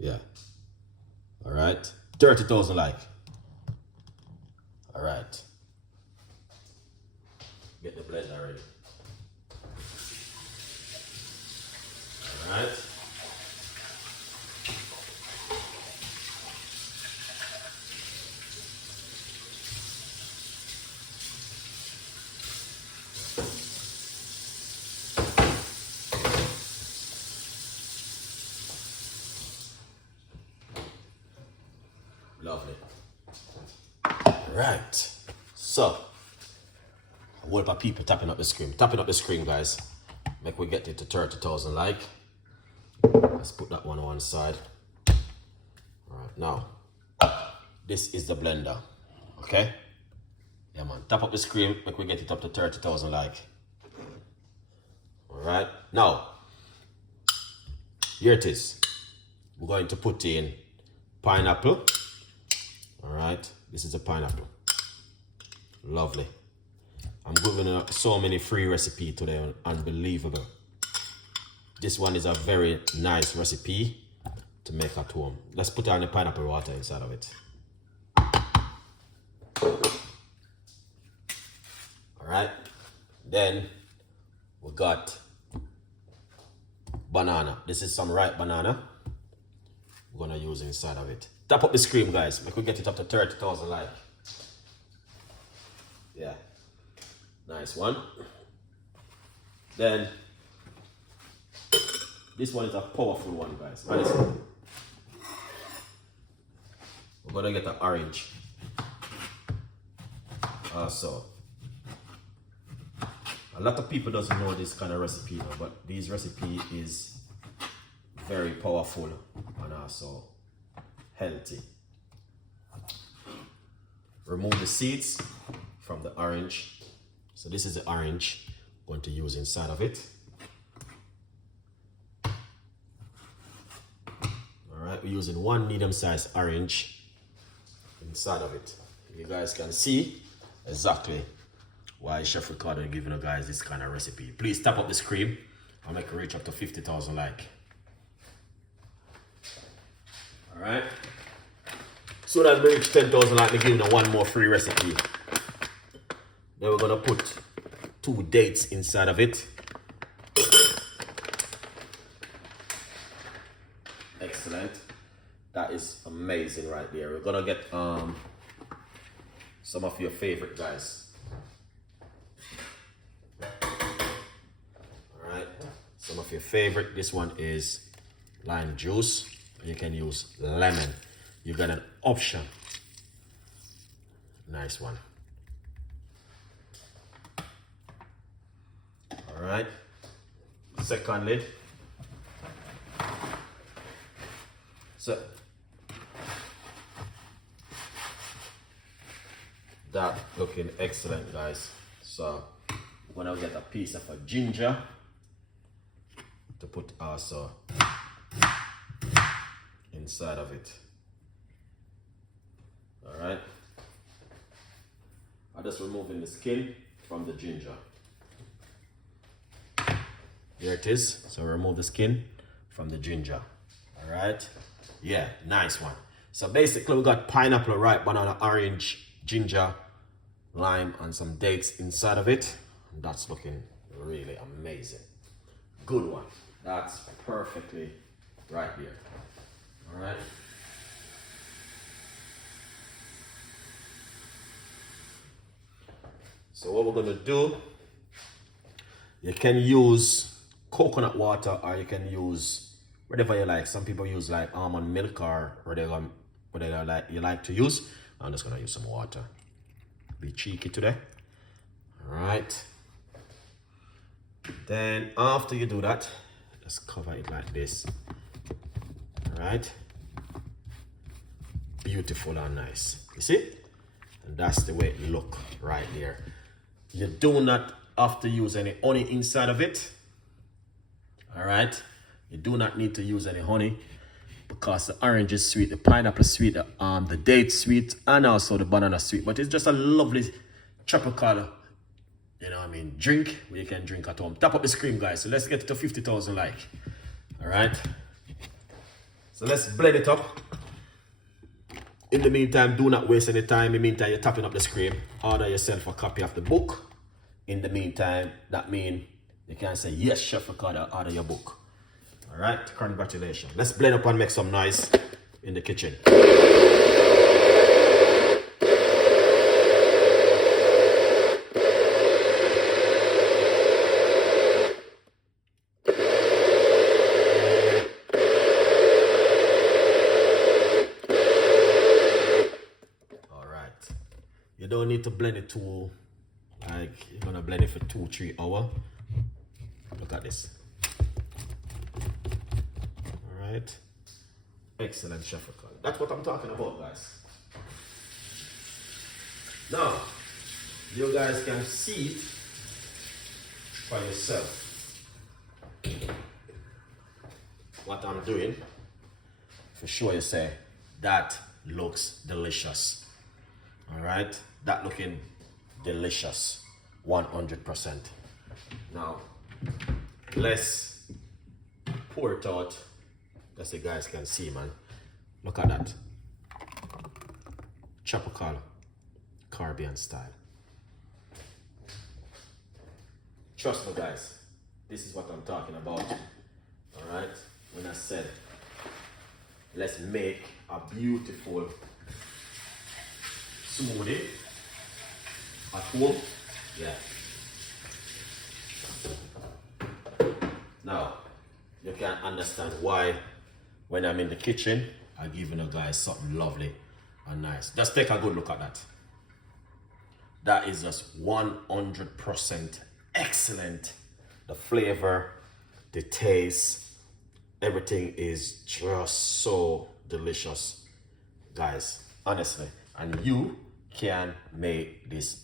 Yeah. All right. 30,000 like. All right. Get the blender ready. All right. Lovely. Right. So, what about people tapping up the screen? Tapping up the screen, guys. Make we get it to 30,000 like. Let's put that one on one side. All right, now, this is the blender. Okay? Yeah, man. Tap up the screen. Make we get it up to 30,000 like. All right. Now, here it is. We're going to put in pineapple. All right. This is a pineapple. Lovely. I'm giving out so many free recipes today. Unbelievable. This one is a very nice recipe to make at home. Let's put on the pineapple water inside of it. All right. Then we got banana. This is some ripe banana. We're gonna use inside of it. Tap up the screen, guys. Make we get it up to 30,000 like. Yeah. Nice one. Then this one is a powerful one, guys. Honestly. We're gonna get an orange. Also, a lot of people doesn't know this kind of recipe now, but this recipe is very powerful and also healthy. Remove the seeds from the orange. So this is the orange I'm going to use inside of it. All right, we're using one medium-sized orange inside of it. You guys can see exactly why Chef Ricardo is giving you guys this kind of recipe. Please tap up the screen. I'll make it reach up to 50,000 like. All right. Soon as we reach 10,000 like, we're giving you one more free recipe. Then we're gonna put 2 dates inside of it. Excellent. That is amazing right there. We're gonna get some of your favorite, guys. All right. Some of your favorite. This one is lime juice. You can use lemon. You got an option. Nice one. All right. Secondly, so that looking excellent, guys. So we're gonna get a piece of a ginger to put also inside of it. All right. I'm just removing the skin from the ginger. Here it is. So remove the skin from the ginger. All right. Yeah, nice one. So basically we got pineapple, ripe banana, orange, ginger, lime, and some dates inside of it. That's looking really amazing. Good one. That's perfectly right here. All right. So what we're gonna do, you can use coconut water or you can use whatever you like. Some people use like almond milk or whatever you like to use. I'm just gonna use some water. Be cheeky today. All right. Then after you do that, just cover it like this. All right. Beautiful and nice. You see? And that's the way it look right here. You do not have to use any honey inside of it. All right. You do not need to use any honey because the orange is sweet, the pineapple is sweet, the date sweet, and also the banana sweet. But it's just a lovely tropical, drink where you can drink at home. Tap up the screen, guys. So let's get to 50,000 like. All right. So let's blend it up. In the meantime, do not waste any time. In the meantime, you're tapping up the screen. Order yourself a copy of the book. In the meantime, that means you can say, yes, Chef Ricardo, order your book. All right, congratulations. Let's blend up and make some noise in the kitchen. You don't need to blend it too, like you're gonna blend it for 2-3 hours. Look at this. All right, excellent, Chef Ricardo. That's what I'm talking about, guys. Now, you guys can see it for yourself. What I'm doing, for sure you say, that looks delicious. All right, that looking delicious, 100%. Now, let's pour it out, just so you guys can see, man. Look at that. Tropical Caribbean style. Trust me, guys, this is what I'm talking about. All right, when I said, let's make a beautiful smoothie at home. Yeah. Now, you can understand why when I'm in the kitchen, I'm giving you guys something lovely and nice. Just take a good look at that. That is just 100% excellent. The flavor, the taste, everything is just so delicious, guys, honestly. And you can make this